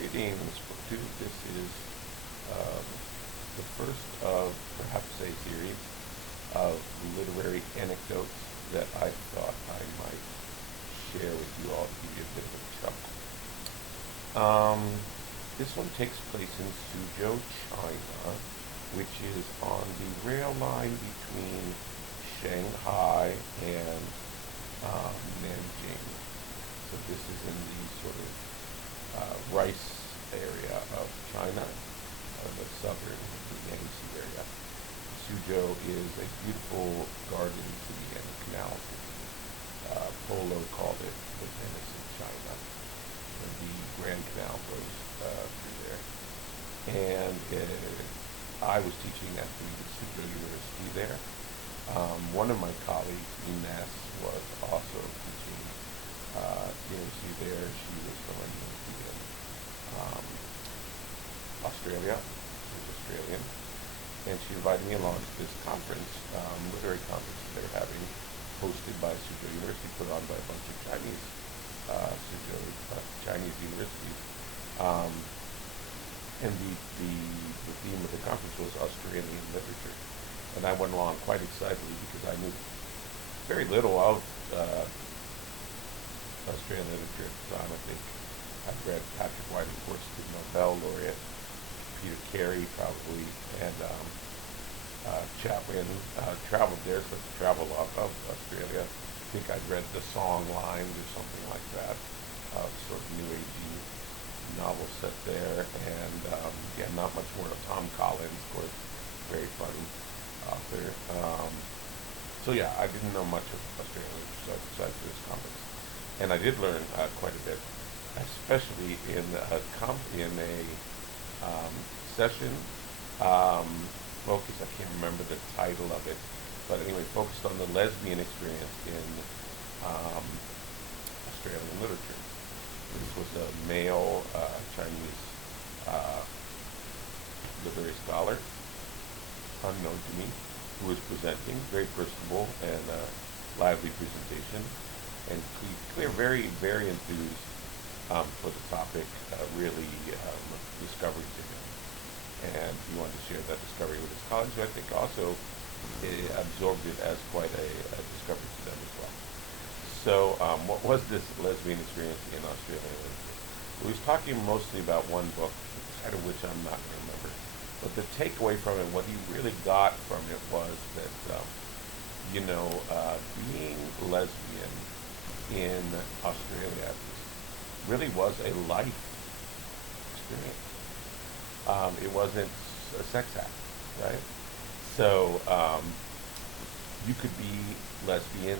Greetings, Booktube. This is um, the first of perhaps a series of literary anecdotes that I thought I might share with you all to give you a bit of a chuckle. This one takes place in Suzhou, China, which is on the rail line between Shanghai and Nanjing. So this is in the sort of rice area of China, the southern Yangtze area. Suzhou is a beautiful garden city and canal city. Polo called it the Venice of China. And the Grand Canal goes through there. And I was teaching at the Suzhou University there. One of my colleagues, Ines, was also teaching university there. She was from a university in Australia. She was Australian. And she invited me along to this conference, literary conference that they're having, hosted by Suzhou University, put on by a bunch of Chinese, Chinese universities. And the theme of the conference was Australian literature. And I went along quite excitedly because I knew very little of Australian literature at the time. I think I've read Patrick White, of course, the Nobel laureate, Peter Carey probably, and Chaplin. Traveled there, so I traveled a lot of Australia. I think I'd read The Song Lines or something like that, sort of new agey novel set there, and yeah, not much more of Tom Collins, of course, very funny author. So yeah, I didn't know much of Australian literature besides this conference, and I did learn quite a bit, especially in a session focused. I can't remember the title of it, but anyway, focused on the lesbian experience in Australian literature. This was a male Chinese literary scholar, unknown to me, who was presenting, very personable and lively presentation, and clear, very, very enthused for the topic, really discovery to him. And he wanted to share that discovery with his colleagues, who I think also absorbed it as quite a discovery to them as well. So what was this lesbian experience in Australia literature? He was talking mostly about one book, the title of which I'm not going to remember. But the takeaway from it, what he really got from it was that, being lesbian in Australia really was a life experience. It wasn't a sex act, right? So you could be lesbian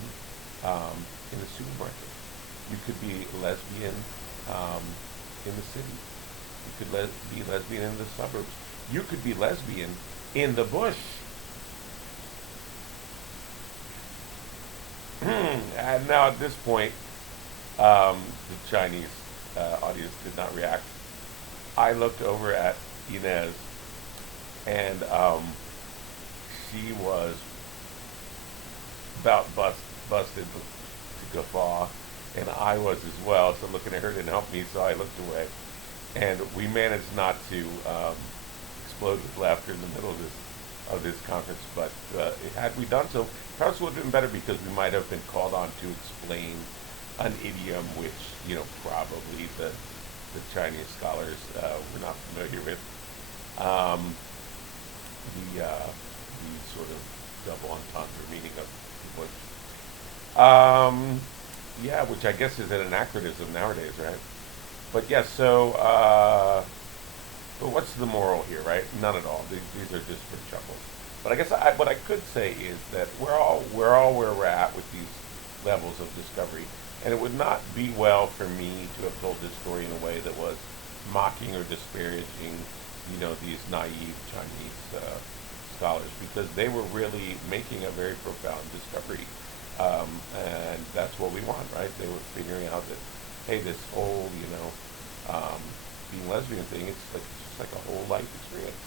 in the supermarket. You could be lesbian in the city. You could be lesbian in the suburbs. You could be lesbian in the bush. And now at this point, the Chinese audience did not react. I looked over at Inez, and she was about busted to guffaw, and I was as well. So looking at her didn't help me, so I looked away, and we managed not to explode with laughter in the middle of this conference. But had we done so, perhaps would have been better, because we might have been called on to explain an idiom which probably the Chinese scholars were not familiar with. The sort of double entendre meaning of the bush. Yeah, which I guess is an anachronism nowadays, right? But yes, so, but what's the moral here, right? None at all. These are just for chuckles. But I guess what I could say is that we're all where we're at with these levels of discovery, and it would not be well for me to have told this story in a way that was mocking or disparaging, these naive Chinese scholars, because they were really making a very profound discovery. And that's what we want, right? They were figuring out that, hey, this whole, being lesbian thing, it's just like a whole life experience.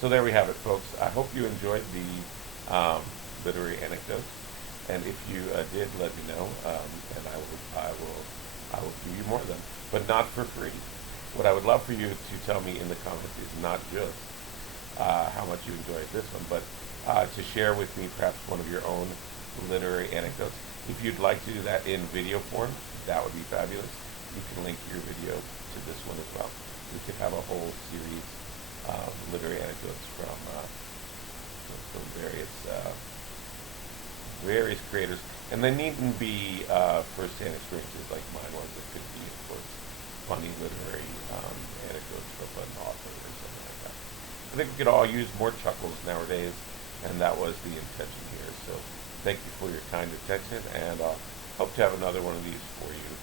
So there we have it, folks. I hope you enjoyed the literary anecdote, and if you did, let me know, and I will give you more of them, but not for free. What I would love for you to tell me in the comments is not just how much you enjoyed this one, but to share with me perhaps one of your own literary anecdotes. If you'd like to do that in video form, that would be fabulous. You can link your video to this one as well. We could have a whole series of literary anecdotes from various creators, and they needn't be first-hand experiences like mine was. It could be, of course, funny literary anecdotes from an author or something like that. I think we could all use more chuckles nowadays, and that was the intention here. So thank you for your kind attention, and hope to have another one of these for you